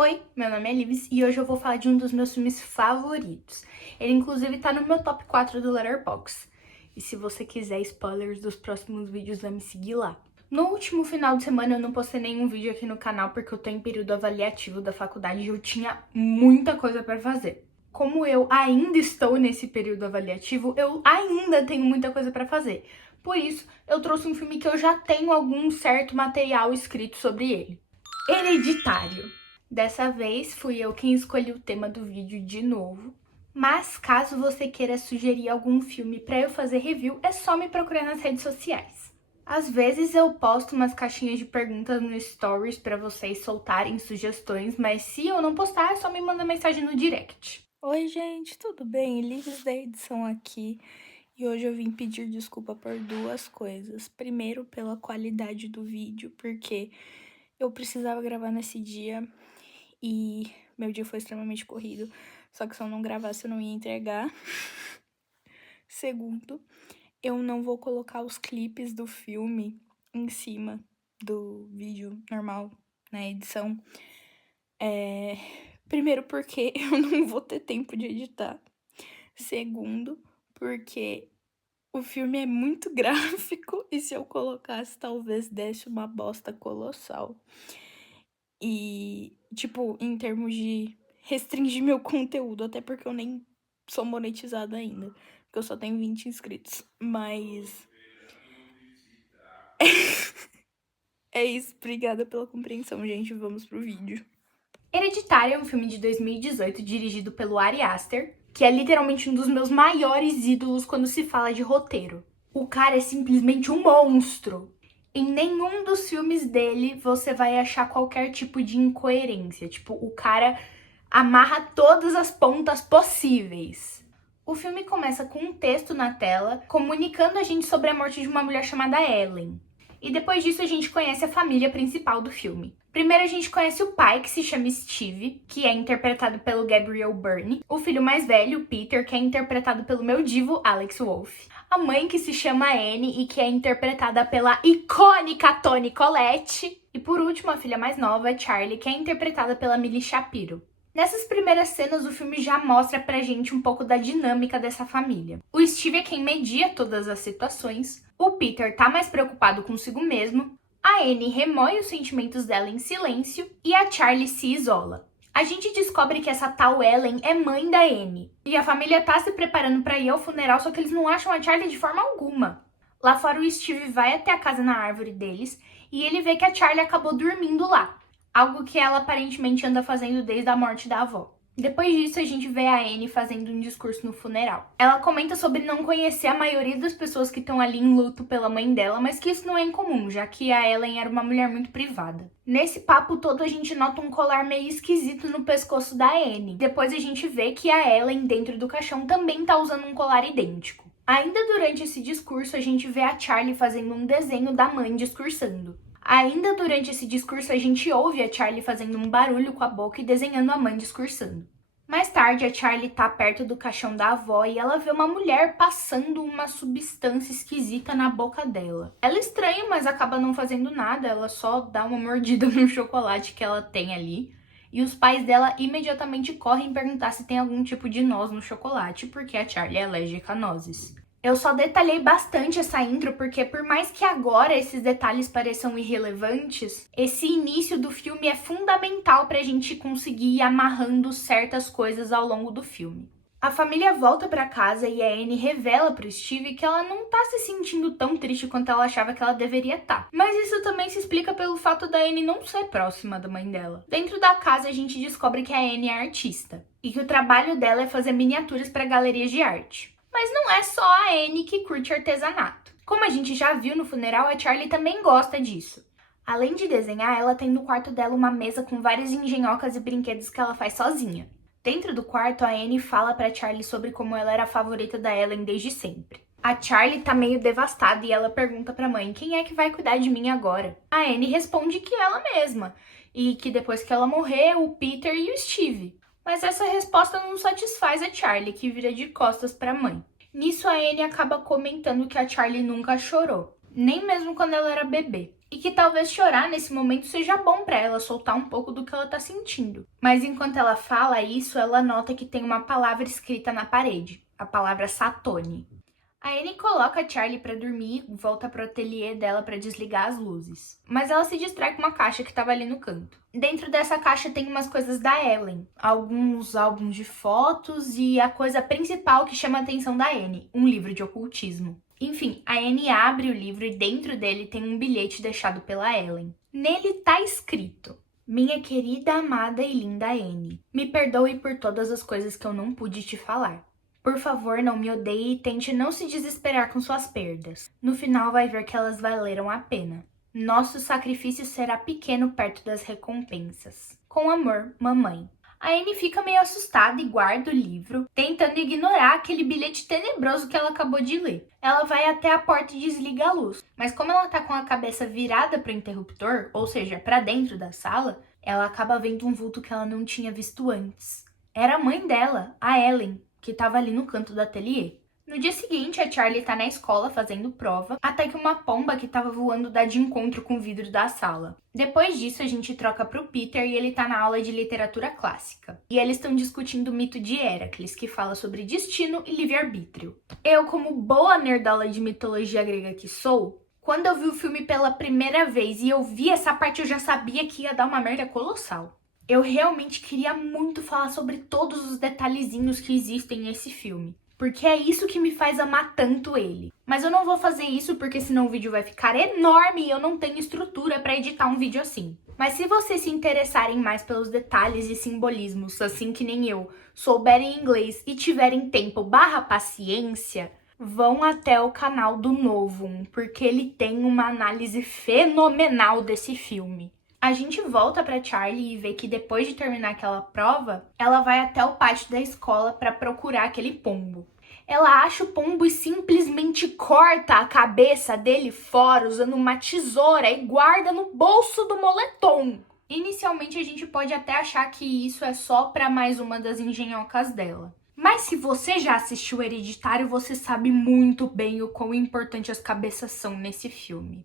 Oi, meu nome é Lives e hoje eu vou falar de um dos meus filmes favoritos. Ele inclusive tá no meu top 4 do Letterboxd. E se você quiser spoilers dos próximos vídeos, vai me seguir lá. No último final de semana eu não postei nenhum vídeo aqui no canal porque eu tô em período avaliativo da faculdade e eu tinha muita coisa pra fazer. Como eu ainda estou nesse período avaliativo, eu ainda tenho muita coisa pra fazer. Por isso, eu trouxe um filme que eu já tenho algum certo material escrito sobre ele. Hereditário. Dessa vez fui eu quem escolhi o tema do vídeo de novo, mas caso você queira sugerir algum filme para eu fazer review, é só me procurar nas redes sociais. Às vezes eu posto umas caixinhas de perguntas no Stories para vocês soltarem sugestões, mas se eu não postar, é só me mandar mensagem no direct. Oi gente, tudo bem? Lives da edição aqui e hoje eu vim pedir desculpa por duas coisas. Primeiro, pela qualidade do vídeo, porque eu precisava gravar nesse dia e meu dia foi extremamente corrido, só que se eu não gravasse eu não ia entregar. Segundo, eu não vou colocar os clipes do filme em cima do vídeo normal na edição. Primeiro, porque eu não vou ter tempo de editar. Segundo, porque o filme é muito gráfico e se eu colocasse, talvez desse uma bosta colossal. E, tipo, em termos de restringir meu conteúdo, até porque eu nem sou monetizada ainda, porque eu só tenho 20 inscritos. Mas é isso, obrigada pela compreensão, gente. Vamos pro vídeo. Hereditário é um filme de 2018 dirigido pelo Ari Aster, que é literalmente um dos meus maiores ídolos quando se fala de roteiro. O cara é simplesmente um monstro. Em nenhum dos filmes dele você vai achar qualquer tipo de incoerência. Tipo, o cara amarra todas as pontas possíveis. O filme começa com um texto na tela comunicando a gente sobre a morte de uma mulher chamada Ellen. E depois disso a gente conhece a família principal do filme. Primeiro a gente conhece o pai, que se chama Steve, que é interpretado pelo Gabriel Byrne. O filho mais velho, Peter, que é interpretado pelo meu divo, Alex Wolff. A mãe, que se chama Annie e que é interpretada pela icônica Toni Collette. E por último, a filha mais nova, Charlie, que é interpretada pela Millie Shapiro. Nessas primeiras cenas, o filme já mostra pra gente um pouco da dinâmica dessa família. O Steve é quem media todas as situações, o Peter tá mais preocupado consigo mesmo, a Annie remoe os sentimentos dela em silêncio e a Charlie se isola. A gente descobre que essa tal Ellen é mãe da Annie, e a família tá se preparando pra ir ao funeral, só que eles não acham a Charlie de forma alguma. Lá fora, o Steve vai até a casa na árvore deles e ele vê que a Charlie acabou dormindo lá. Algo que ela aparentemente anda fazendo desde a morte da avó. Depois disso, a gente vê a Annie fazendo um discurso no funeral. Ela comenta sobre não conhecer a maioria das pessoas que estão ali em luto pela mãe dela, mas que isso não é incomum, já que a Ellen era uma mulher muito privada. Nesse papo todo, a gente nota um colar meio esquisito no pescoço da Annie. Depois a gente vê que a Ellen, dentro do caixão, também tá usando um colar idêntico. Ainda durante esse discurso, a gente vê a Charlie fazendo um desenho da mãe discursando. Ainda durante esse discurso, a gente ouve a Charlie fazendo um barulho com a boca e desenhando a mãe discursando. Mais tarde, a Charlie tá perto do caixão da avó e ela vê uma mulher passando uma substância esquisita na boca dela. Ela estranha, mas acaba não fazendo nada, ela só dá uma mordida no chocolate que ela tem ali. E os pais dela imediatamente correm perguntar se tem algum tipo de noz no chocolate, porque a Charlie é alérgica a nozes. Eu só detalhei bastante essa intro porque, por mais que agora esses detalhes pareçam irrelevantes, esse início do filme é fundamental pra gente conseguir ir amarrando certas coisas ao longo do filme. A família volta pra casa e a Annie revela pro Steve que ela não tá se sentindo tão triste quanto ela achava que ela deveria estar. Mas isso também se explica pelo fato da Annie não ser próxima da mãe dela. Dentro da casa, a gente descobre que a Annie é artista e que o trabalho dela é fazer miniaturas para galerias de arte. Mas não é só a Annie que curte artesanato. Como a gente já viu no funeral, a Charlie também gosta disso. Além de desenhar, ela tem no quarto dela uma mesa com várias engenhocas e brinquedos que ela faz sozinha. Dentro do quarto, a Annie fala pra Charlie sobre como ela era a favorita da Ellen desde sempre. A Charlie tá meio devastada e ela pergunta pra mãe quem é que vai cuidar de mim agora. A Annie responde que ela mesma, e que depois que ela morrer, o Peter e o Steve. Mas essa resposta não satisfaz a Charlie, que vira de costas pra mãe. Nisso, a Annie acaba comentando que a Charlie nunca chorou, nem mesmo quando ela era bebê. e que talvez chorar nesse momento seja bom para ela soltar um pouco do que ela tá sentindo. Mas enquanto ela fala isso, ela nota que tem uma palavra escrita na parede, a palavra Satone. A Annie coloca a Charlie pra dormir e volta pro ateliê dela pra desligar as luzes. Mas ela se distrai com uma caixa que tava ali no canto. Dentro dessa caixa tem umas coisas da Ellen, alguns álbuns de fotos e a coisa principal que chama a atenção da Annie, um livro de ocultismo. Enfim, a Annie abre o livro e dentro dele tem um bilhete deixado pela Ellen. Nele tá escrito: Minha querida, amada e linda Annie, me perdoe por todas as coisas que eu não pude te falar. Por favor, não me odeie e tente não se desesperar com suas perdas. No final vai ver que elas valeram a pena. Nosso sacrifício será pequeno perto das recompensas. Com amor, mamãe. A Annie fica meio assustada e guarda o livro, tentando ignorar aquele bilhete tenebroso que ela acabou de ler. Ela vai até a porta e desliga a luz, mas como ela tá com a cabeça virada para o interruptor, ou seja, para dentro da sala, ela acaba vendo um vulto que ela não tinha visto antes. Era a mãe dela, a Ellen, que estava ali no canto do ateliê. No dia seguinte, a Charlie tá na escola fazendo prova, até que uma pomba que estava voando dá de encontro com o vidro da sala. Depois disso, a gente troca pro Peter e ele tá na aula de literatura clássica. E eles estão discutindo o mito de Heracles, que fala sobre destino e livre-arbítrio. Eu, como boa nerdola de mitologia grega que sou, quando eu vi o filme pela primeira vez e eu vi essa parte, eu já sabia que ia dar uma merda colossal. Eu realmente queria muito falar sobre todos os detalhezinhos que existem nesse filme, porque é isso que me faz amar tanto ele. Mas eu não vou fazer isso porque senão o vídeo vai ficar enorme e eu não tenho estrutura para editar um vídeo assim. Mas se vocês se interessarem mais pelos detalhes e simbolismos, assim que nem eu, souberem inglês e tiverem tempo / paciência, vão até o canal do Novum, porque ele tem uma análise fenomenal desse filme. A gente volta pra Charlie e vê que depois de terminar aquela prova, ela vai até o pátio da escola pra procurar aquele pombo. Ela acha o pombo e simplesmente corta a cabeça dele fora usando uma tesoura e guarda no bolso do moletom. Inicialmente a gente pode até achar que isso é só pra mais uma das engenhocas dela. Mas se você já assistiu Hereditário, você sabe muito bem o quão importante as cabeças são nesse filme.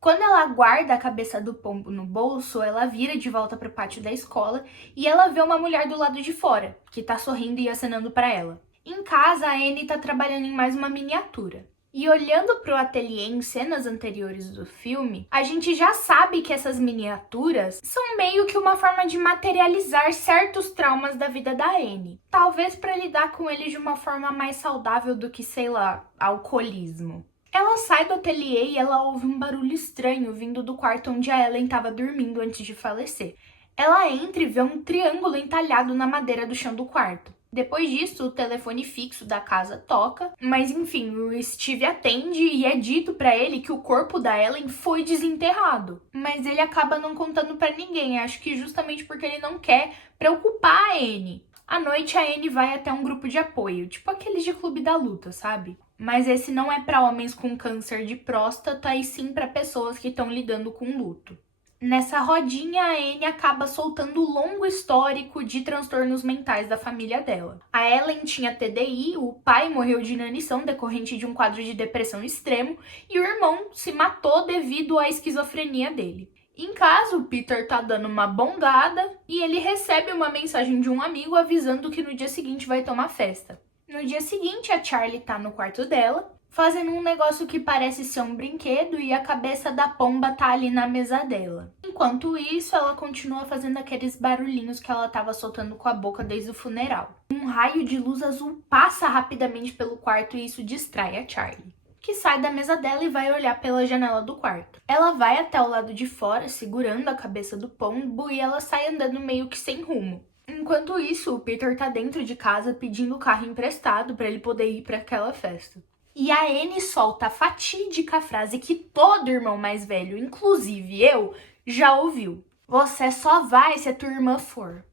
Quando ela guarda a cabeça do pombo no bolso, ela vira de volta para o pátio da escola e ela vê uma mulher do lado de fora, que tá sorrindo e acenando para ela. Em casa, a Annie tá trabalhando em mais uma miniatura. E olhando pro ateliê em cenas anteriores do filme, a gente já sabe que essas miniaturas são meio que uma forma de materializar certos traumas da vida da Annie. Talvez para lidar com eles de uma forma mais saudável do que, sei lá, alcoolismo. Ela sai do ateliê e ela ouve um barulho estranho vindo do quarto onde a Ellen estava dormindo antes de falecer. Ela entra e vê um triângulo entalhado na madeira do chão do quarto. Depois disso, o telefone fixo da casa toca, mas enfim, o Steve atende e é dito pra ele que o corpo da Ellen foi desenterrado. Mas ele acaba não contando pra ninguém, acho que justamente porque ele não quer preocupar a Annie. À noite, a Annie vai até um grupo de apoio, tipo aqueles de clube da luta, sabe? Mas esse não é para homens com câncer de próstata e sim para pessoas que estão lidando com luto. Nessa rodinha, a Annie acaba soltando o longo histórico de transtornos mentais da família dela. A Ellen tinha TDI, o pai morreu de inanição decorrente de um quadro de depressão extremo e o irmão se matou devido à esquizofrenia dele. Em casa, o Peter tá dando uma bongada e ele recebe uma mensagem de um amigo avisando que no dia seguinte vai ter uma festa. No dia seguinte, a Charlie tá no quarto dela, fazendo um negócio que parece ser um brinquedo e a cabeça da pomba tá ali na mesa dela. Enquanto isso, ela continua fazendo aqueles barulhinhos que ela tava soltando com a boca desde o funeral. Um raio de luz azul passa rapidamente pelo quarto e isso distrai a Charlie, que sai da mesa dela e vai olhar pela janela do quarto. Ela vai até o lado de fora, segurando a cabeça do pombo, e ela sai andando meio que sem rumo. Enquanto isso, o Peter tá dentro de casa pedindo o carro emprestado para ele poder ir para aquela festa. E a Annie solta a fatídica frase que todo irmão mais velho, inclusive eu, já ouviu. Você só vai se a tua irmã for.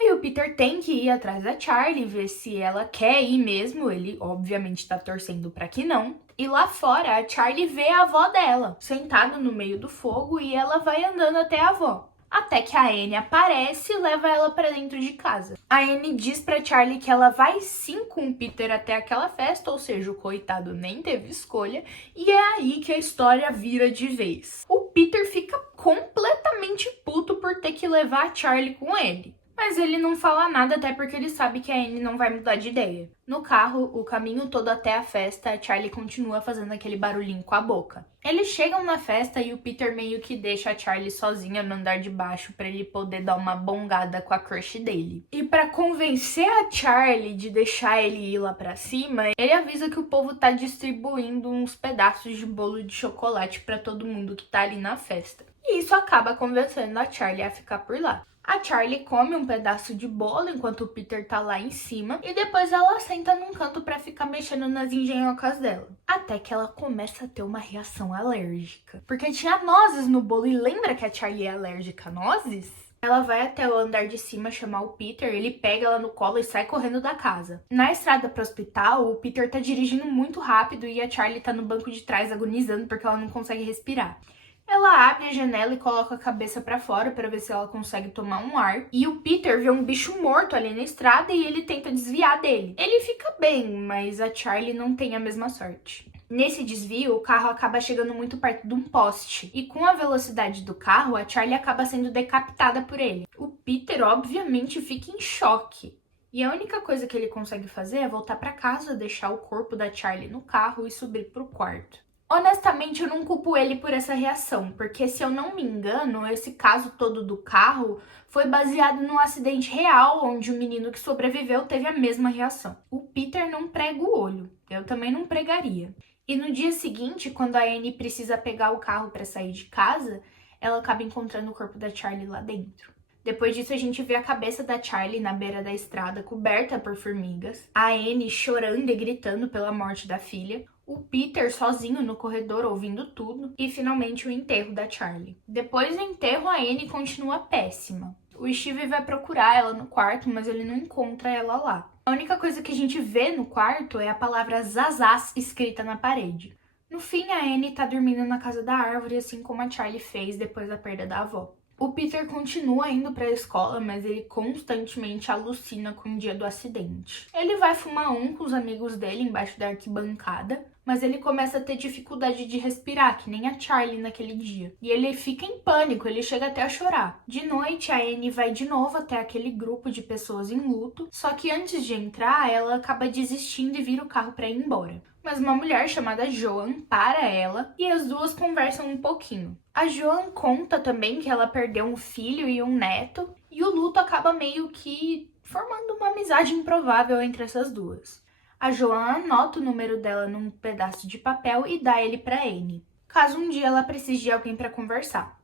Aí o Peter tem que ir atrás da Charlie, ver se ela quer ir mesmo. Ele, obviamente, tá torcendo pra que não. E lá fora, a Charlie vê a avó dela, sentada no meio do fogo, e ela vai andando até a avó. Até que a Anne aparece e leva ela pra dentro de casa. A Anne diz pra Charlie que ela vai sim com o Peter até aquela festa, ou seja, o coitado nem teve escolha, e é aí que a história vira de vez. O Peter fica completamente puto por ter que levar a Charlie com ele. Mas ele não fala nada, até porque ele sabe que a Anne não vai mudar de ideia. No carro, o caminho todo até a festa, a Charlie continua fazendo aquele barulhinho com a boca. Eles chegam na festa e o Peter meio que deixa a Charlie sozinha no andar de baixo pra ele poder dar uma bongada com a crush dele. E pra convencer a Charlie de deixar ele ir lá pra cima, ele avisa que o povo tá distribuindo uns pedaços de bolo de chocolate pra todo mundo que tá ali na festa. E isso acaba convencendo a Charlie a ficar por lá. A Charlie come um pedaço de bolo enquanto o Peter tá lá em cima e depois ela senta num canto pra ficar mexendo nas engenhocas dela. Até que ela começa a ter uma reação alérgica. Porque tinha nozes no bolo e lembra que a Charlie é alérgica a nozes? Ela vai até o andar de cima chamar o Peter, ele pega ela no colo e sai correndo da casa. Na estrada pro hospital, o Peter tá dirigindo muito rápido e a Charlie tá no banco de trás agonizando porque ela não consegue respirar. Ela abre a janela e coloca a cabeça pra fora pra ver se ela consegue tomar um ar. E o Peter vê um bicho morto ali na estrada e ele tenta desviar dele. Ele fica bem, mas a Charlie não tem a mesma sorte. Nesse desvio, o carro acaba chegando muito perto de um poste. E com a velocidade do carro, a Charlie acaba sendo decapitada por ele. O Peter, obviamente, fica em choque. E a única coisa que ele consegue fazer é voltar pra casa, deixar o corpo da Charlie no carro e subir pro quarto. Honestamente, eu não culpo ele por essa reação, porque se eu não me engano, esse caso todo do carro foi baseado num acidente real, onde o menino que sobreviveu teve a mesma reação. O Peter não prega o olho, eu também não pregaria. E no dia seguinte, quando a Anne precisa pegar o carro para sair de casa, ela acaba encontrando o corpo da Charlie lá dentro. Depois disso, a gente vê a cabeça da Charlie na beira da estrada, coberta por formigas. A Anne chorando e gritando pela morte da filha. O Peter sozinho no corredor ouvindo tudo. E finalmente o enterro da Charlie. Depois do enterro, a Anne continua péssima. O Steve vai procurar ela no quarto, mas ele não encontra ela lá. A única coisa que a gente vê no quarto é a palavra Zazás escrita na parede. No fim, a Anne tá dormindo na casa da árvore, assim como a Charlie fez depois da perda da avó. O Peter continua indo para a escola, mas ele constantemente alucina com o dia do acidente. Ele vai fumar com os amigos dele embaixo da arquibancada, mas ele começa a ter dificuldade de respirar, que nem a Charlie naquele dia. E ele fica em pânico, ele chega até a chorar. De noite, a Anne vai de novo até aquele grupo de pessoas em luto, só que antes de entrar, ela acaba desistindo e vira o carro para ir embora. Mas uma mulher chamada Joan para ela e as duas conversam um pouquinho. A Joan conta também que ela perdeu um filho e um neto, e o luto acaba meio que formando uma amizade improvável entre essas duas. A Joan anota o número dela num pedaço de papel e dá ele para Anne, caso um dia ela precise de alguém para conversar.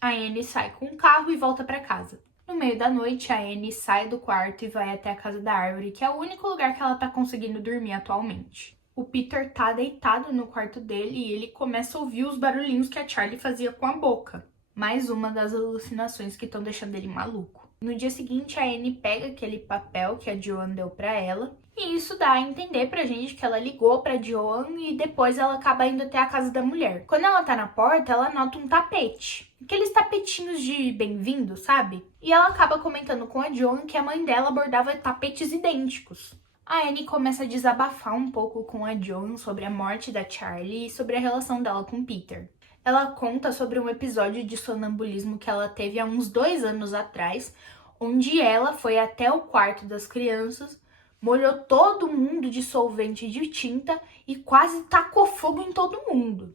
A Anne sai com o carro e volta para casa. No meio da noite, a Anne sai do quarto e vai até a casa da árvore, que é o único lugar que ela tá conseguindo dormir atualmente. O Peter tá deitado no quarto dele e ele começa a ouvir os barulhinhos que a Charlie fazia com a boca. Mais uma das alucinações que estão deixando ele maluco. No dia seguinte, a Anne pega aquele papel que a Joan deu pra ela, e isso dá a entender pra gente que ela ligou pra Joan e depois ela acaba indo até a casa da mulher. Quando ela tá na porta, ela nota um tapete. Aqueles tapetinhos de bem-vindo, sabe? E ela acaba comentando com a Joan que a mãe dela bordava tapetes idênticos. A Anne começa a desabafar um pouco com a Joan sobre a morte da Charlie e sobre a relação dela com Peter. Ela conta sobre um episódio de sonambulismo que ela teve há uns 2 anos atrás, onde ela foi até o quarto das crianças, molhou todo mundo de solvente de tinta e quase tacou fogo em todo mundo.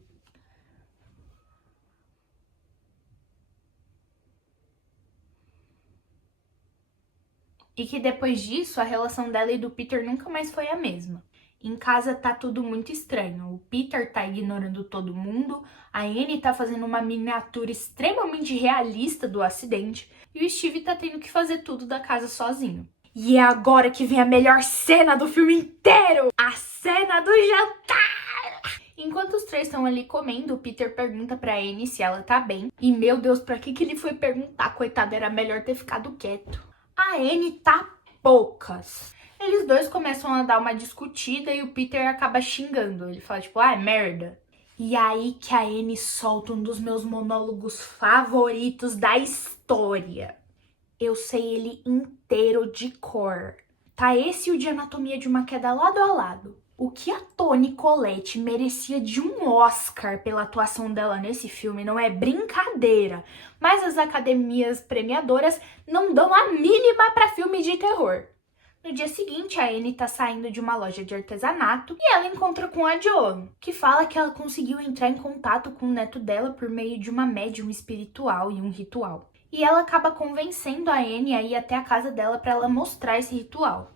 E que depois disso, a relação dela e do Peter nunca mais foi a mesma. Em casa tá tudo muito estranho. O Peter tá ignorando todo mundo, a Anne tá fazendo uma miniatura extremamente realista do acidente e o Steve tá tendo que fazer tudo da casa sozinho. E é agora que vem a melhor cena do filme inteiro! A cena do jantar! Enquanto os três estão ali comendo, o Peter pergunta pra Anne se ela tá bem. E meu Deus, pra que ele foi perguntar? Coitado, era melhor ter ficado quieto. A Anne tá poucas. Eles dois começam a dar uma discutida e o Peter acaba xingando. Ele fala tipo, ah, é merda. E aí que a Anne solta um dos meus monólogos favoritos da história. Eu sei ele inteiro de cor. Tá esse e o de Anatomia de uma Queda lado a lado. O que a Toni Collette merecia de um Oscar pela atuação dela nesse filme não é brincadeira, mas as academias premiadoras não dão a mínima pra filme de terror. No dia seguinte, a Anne tá saindo de uma loja de artesanato e ela encontra com a Joan, que fala que ela conseguiu entrar em contato com o neto dela por meio de uma médium espiritual e um ritual. E ela acaba convencendo a Anne a ir até a casa dela para ela mostrar esse ritual.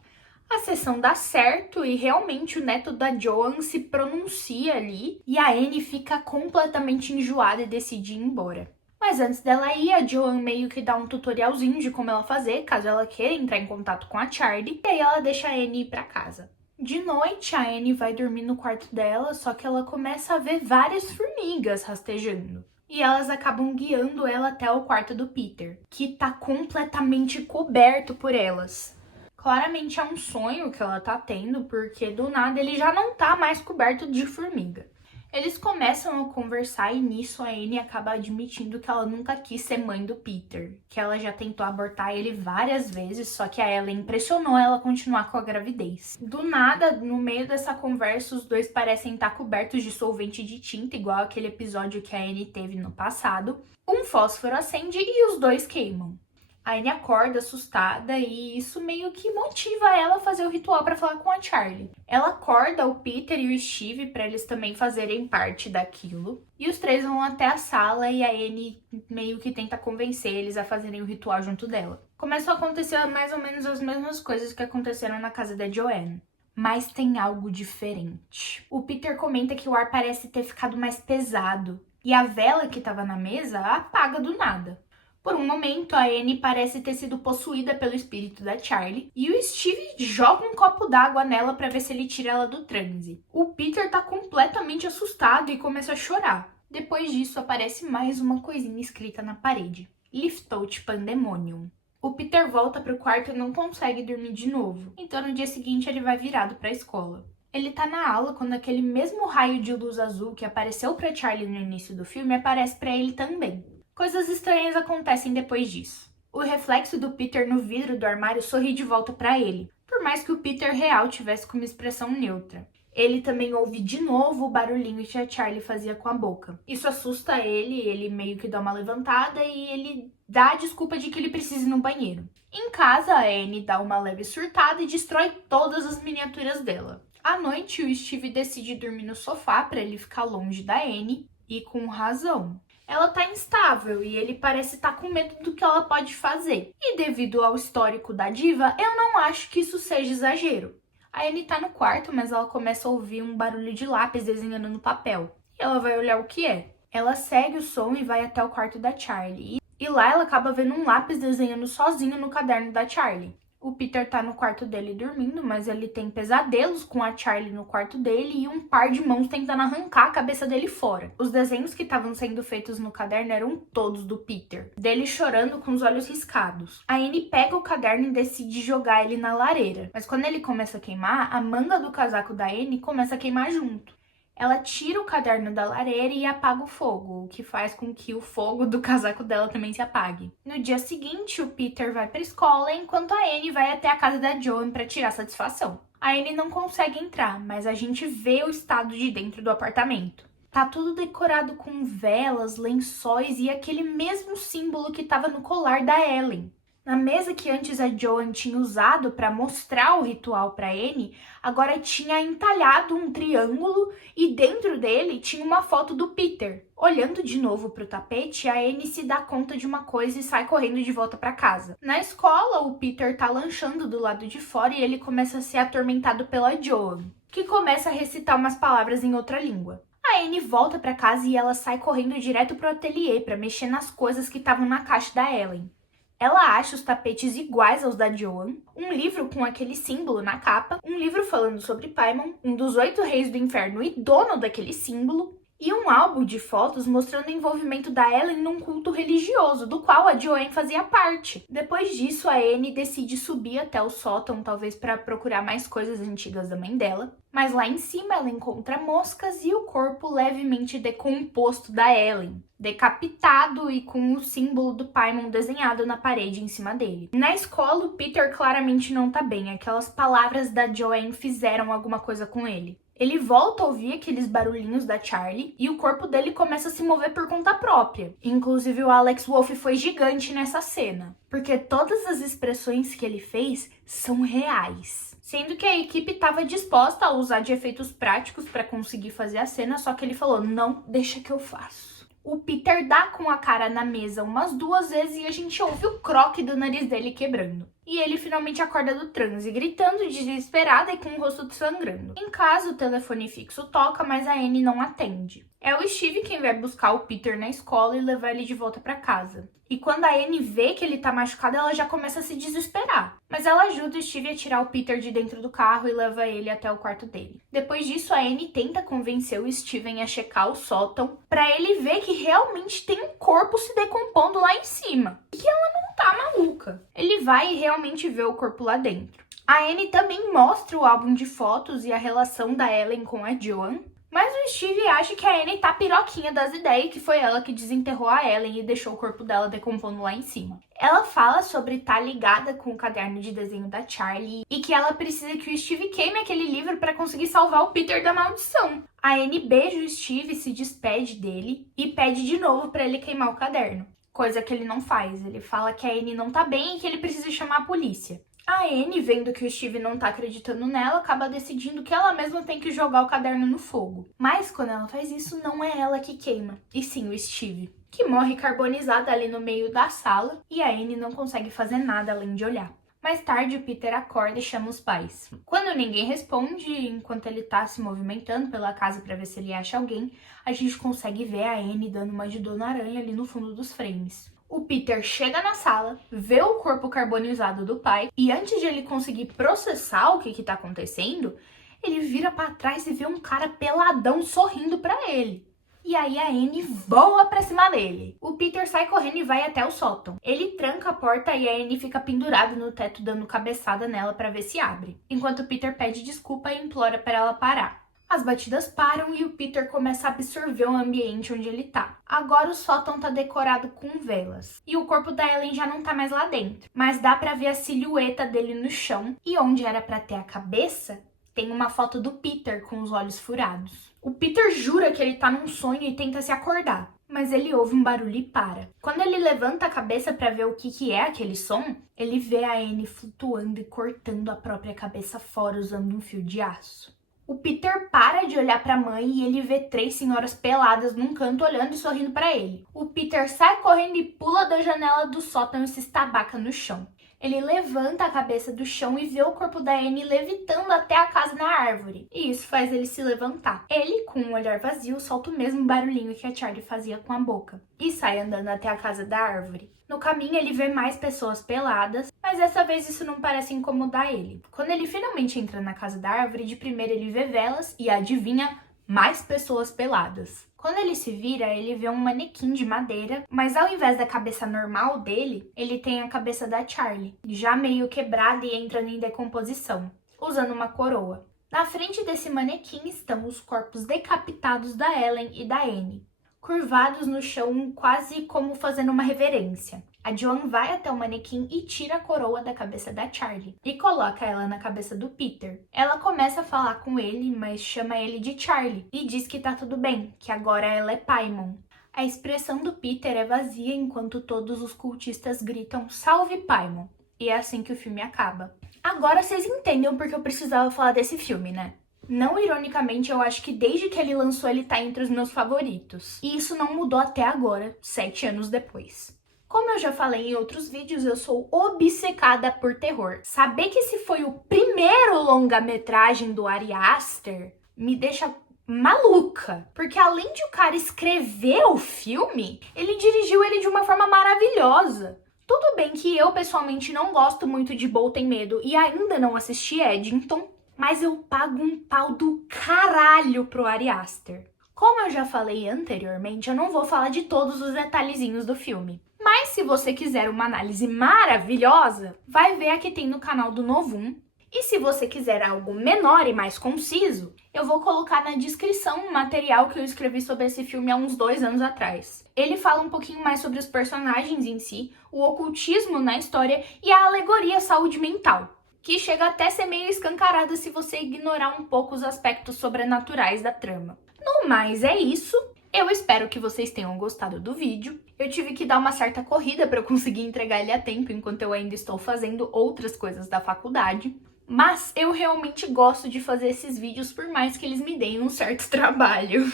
A sessão dá certo e realmente o neto da Joan se pronuncia ali e a Anne fica completamente enjoada e decide ir embora. Mas antes dela ir, a Joan meio que dá um tutorialzinho de como ela fazer, caso ela queira entrar em contato com a Charlie, e aí ela deixa a Anne ir pra casa. De noite, a Anne vai dormir no quarto dela, só que ela começa a ver várias formigas rastejando. E elas acabam guiando ela até o quarto do Peter, que tá completamente coberto por elas. Claramente é um sonho que ela tá tendo, porque do nada ele já não tá mais coberto de formiga. Eles começam a conversar e nisso a Anne acaba admitindo que ela nunca quis ser mãe do Peter, que ela já tentou abortar ele várias vezes, só que a Ellen impressionou ela a continuar com a gravidez. Do nada, no meio dessa conversa, os dois parecem estar cobertos de solvente de tinta, igual aquele episódio que a Anne teve no passado. Um fósforo acende e os dois queimam. A Anne acorda assustada e isso meio que motiva ela a fazer o ritual para falar com a Charlie. Ela acorda o Peter e o Steve para eles também fazerem parte daquilo. E os três vão até a sala e a Anne meio que tenta convencer eles a fazerem o ritual junto dela. Começam a acontecer mais ou menos as mesmas coisas que aconteceram na casa da Joanne. Mas tem algo diferente. O Peter comenta que o ar parece ter ficado mais pesado. E a vela que estava na mesa apaga do nada. Por um momento, a Anne parece ter sido possuída pelo espírito da Charlie e o Steve joga um copo d'água nela para ver se ele tira ela do transe. O Peter tá completamente assustado e começa a chorar. Depois disso, aparece mais uma coisinha escrita na parede. Liftout Pandemonium. O Peter volta pro quarto e não consegue dormir de novo, então no dia seguinte ele vai virado pra escola. Ele tá na aula quando aquele mesmo raio de luz azul que apareceu pra Charlie no início do filme aparece pra ele também. Coisas estranhas acontecem depois disso. O reflexo do Peter no vidro do armário sorri de volta pra ele, por mais que o Peter real tivesse com uma expressão neutra. Ele também ouve de novo o barulhinho que a Charlie fazia com a boca. Isso assusta ele meio que dá uma levantada e ele dá a desculpa de que ele precisa ir no banheiro. Em casa, a Anne dá uma leve surtada e destrói todas as miniaturas dela. À noite, o Steve decide dormir no sofá para ele ficar longe da Anne, e com razão. Ela tá instável e ele parece estar com medo do que ela pode fazer. E devido ao histórico da diva, eu não acho que isso seja exagero. A Anne tá no quarto, mas ela começa a ouvir um barulho de lápis desenhando no papel. E ela vai olhar o que é. Ela segue o som e vai até o quarto da Charlie. E lá ela acaba vendo um lápis desenhando sozinho no caderno da Charlie. O Peter tá no quarto dele dormindo, mas ele tem pesadelos com a Charlie no quarto dele e um par de mãos tentando arrancar a cabeça dele fora. Os desenhos que estavam sendo feitos no caderno eram todos do Peter, dele chorando com os olhos riscados. A Anne pega o caderno e decide jogar ele na lareira, mas quando ele começa a queimar, a manga do casaco da Anne começa a queimar junto. Ela tira o caderno da lareira e apaga o fogo, o que faz com que o fogo do casaco dela também se apague. No dia seguinte, o Peter vai pra escola, enquanto a Anne vai até a casa da Joan para tirar satisfação. A Anne não consegue entrar, mas a gente vê o estado de dentro do apartamento. Tá tudo decorado com velas, lençóis e aquele mesmo símbolo que estava no colar da Ellen. Na mesa que antes a Joan tinha usado para mostrar o ritual para Anne, agora tinha entalhado um triângulo e dentro dele tinha uma foto do Peter. Olhando de novo para o tapete, a Anne se dá conta de uma coisa e sai correndo de volta para casa. Na escola, o Peter tá lanchando do lado de fora e ele começa a ser atormentado pela Joan, que começa a recitar umas palavras em outra língua. A Anne volta para casa e ela sai correndo direto pro ateliê para mexer nas coisas que estavam na caixa da Ellen. Ela acha os tapetes iguais aos da Joan, um livro com aquele símbolo na capa, um livro falando sobre Paimon, um dos 8 reis do inferno e dono daquele símbolo, e um álbum de fotos mostrando o envolvimento da Ellen num culto religioso, do qual a Joanne fazia parte. Depois disso, a Anne decide subir até o sótão, talvez para procurar mais coisas antigas da mãe dela. Mas lá em cima ela encontra moscas e o corpo levemente decomposto da Ellen, decapitado e com o símbolo do Paimon desenhado na parede em cima dele. Na escola, o Peter claramente não tá bem, aquelas palavras da Joanne fizeram alguma coisa com ele. Ele volta a ouvir aqueles barulhinhos da Charlie e o corpo dele começa a se mover por conta própria. Inclusive o Alex Wolff foi gigante nessa cena, porque todas as expressões que ele fez são reais. Sendo que a equipe estava disposta a usar de efeitos práticos para conseguir fazer a cena, só que ele falou, não, deixa que eu faço. O Peter dá com a cara na mesa umas 2 vezes e a gente ouve o croque do nariz dele quebrando. E ele finalmente acorda do transe, gritando desesperada e com o rosto sangrando. Em casa, o telefone fixo toca, mas a Anne não atende. É o Steve quem vai buscar o Peter na escola e levar ele de volta para casa. E quando a Anne vê que ele tá machucado, ela já começa a se desesperar. Mas ela ajuda o Steve a tirar o Peter de dentro do carro e leva ele até o quarto dele. Depois disso, a Anne tenta convencer o Steven a checar o sótão pra ele ver que realmente tem um corpo se decompondo lá em cima. E ela não tá maluca. Ele vai e realmente vê o corpo lá dentro. A Anne também mostra o álbum de fotos e a relação da Ellen com a Joanne. Mas o Steve acha que a Anne tá piroquinha das ideias e que foi ela que desenterrou a Ellen e deixou o corpo dela decompondo lá em cima. Ela fala sobre estar ligada com o caderno de desenho da Charlie e que ela precisa que o Steve queime aquele livro para conseguir salvar o Peter da maldição. A Anne beija o Steve, se despede dele e pede de novo para ele queimar o caderno. Coisa que ele não faz. Ele fala que a Anne não tá bem e que ele precisa chamar a polícia. A Anne, vendo que o Steve não tá acreditando nela, acaba decidindo que ela mesma tem que jogar o caderno no fogo. Mas quando ela faz isso, não é ela que queima, e sim o Steve, que morre carbonizado ali no meio da sala, e a Anne não consegue fazer nada além de olhar. Mais tarde, o Peter acorda e chama os pais. Quando ninguém responde, enquanto ele tá se movimentando pela casa para ver se ele acha alguém, a gente consegue ver a Anne dando uma de Dona Aranha ali no fundo dos frames. O Peter chega na sala, vê o corpo carbonizado do pai e antes de ele conseguir processar o que tá acontecendo, ele vira para trás e vê um cara peladão sorrindo para ele. E aí a Anne voa pra cima dele. O Peter sai correndo e vai até o sótão. Ele tranca a porta e a Anne fica pendurada no teto dando cabeçada nela para ver se abre. Enquanto o Peter pede desculpa e implora para ela parar. As batidas param e o Peter começa a absorver o ambiente onde ele tá. Agora o sótão tá decorado com velas. E o corpo da Ellen já não tá mais lá dentro. Mas dá pra ver a silhueta dele no chão. E onde era pra ter a cabeça, tem uma foto do Peter com os olhos furados. O Peter jura que ele tá num sonho e tenta se acordar. Mas ele ouve um barulho e para. Quando ele levanta a cabeça pra ver o que é aquele som, ele vê a Anne flutuando e cortando a própria cabeça fora usando um fio de aço. O Peter para de olhar para a mãe e ele vê 3 senhoras peladas num canto olhando e sorrindo para ele. O Peter sai correndo e pula da janela do sótão e se estabaca no chão. Ele levanta a cabeça do chão e vê o corpo da Anne levitando até a casa na árvore. E isso faz ele se levantar. Ele, com um olhar vazio, solta o mesmo barulhinho que a Charlie fazia com a boca. E sai andando até a casa da árvore. No caminho ele vê mais pessoas peladas, mas dessa vez isso não parece incomodar ele. Quando ele finalmente entra na casa da árvore, de primeira ele vê velas e adivinha, mais pessoas peladas. Quando ele se vira, ele vê um manequim de madeira, mas ao invés da cabeça normal dele, ele tem a cabeça da Charlie, já meio quebrada e entrando em decomposição, usando uma coroa. Na frente desse manequim estão os corpos decapitados da Ellen e da Anne, curvados no chão quase como fazendo uma reverência. A Joanne vai até o manequim e tira a coroa da cabeça da Charlie e coloca ela na cabeça do Peter. Ela começa a falar com ele, mas chama ele de Charlie e diz que tá tudo bem, que agora ela é Paimon. A expressão do Peter é vazia enquanto todos os cultistas gritam "Salve Paimon!" E é assim que o filme acaba. Agora vocês entendem porque eu precisava falar desse filme, né? Não ironicamente, eu acho que desde que ele lançou ele tá entre os meus favoritos. E isso não mudou até agora, 7 anos depois. Como eu já falei em outros vídeos, eu sou obcecada por terror. Saber que esse foi o primeiro longa-metragem do Ari Aster me deixa maluca. Porque além de o cara escrever o filme, ele dirigiu ele de uma forma maravilhosa. Tudo bem que eu pessoalmente não gosto muito de Bolt Tem Medo e ainda não assisti Eddington, mas eu pago um pau do caralho pro Ari Aster. Como eu já falei anteriormente, eu não vou falar de todos os detalhezinhos do filme. Mas se você quiser uma análise maravilhosa, vai ver a que tem no canal do Novum. E se você quiser algo menor e mais conciso, eu vou colocar na descrição um material que eu escrevi sobre esse filme há uns 2 anos atrás. Ele fala um pouquinho mais sobre os personagens em si, o ocultismo na história e a alegoria à saúde mental, que chega até a ser meio escancarada se você ignorar um pouco os aspectos sobrenaturais da trama. No mais, é isso. Eu espero que vocês tenham gostado do vídeo. Eu tive que dar uma certa corrida para eu conseguir entregar ele a tempo, enquanto eu ainda estou fazendo outras coisas da faculdade. Mas eu realmente gosto de fazer esses vídeos, por mais que eles me deem um certo trabalho.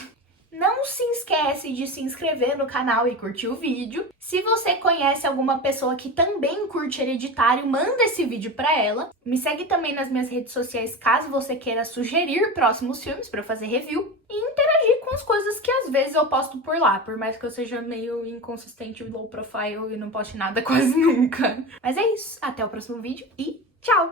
Não se esquece de se inscrever no canal e curtir o vídeo. Se você conhece alguma pessoa que também curte Hereditário, manda esse vídeo pra ela. Me segue também nas minhas redes sociais caso você queira sugerir próximos filmes pra eu fazer review. E interagir com as coisas que às vezes eu posto por lá, por mais que eu seja meio inconsistente, low profile e não poste nada quase nunca. Mas é isso, até o próximo vídeo e tchau!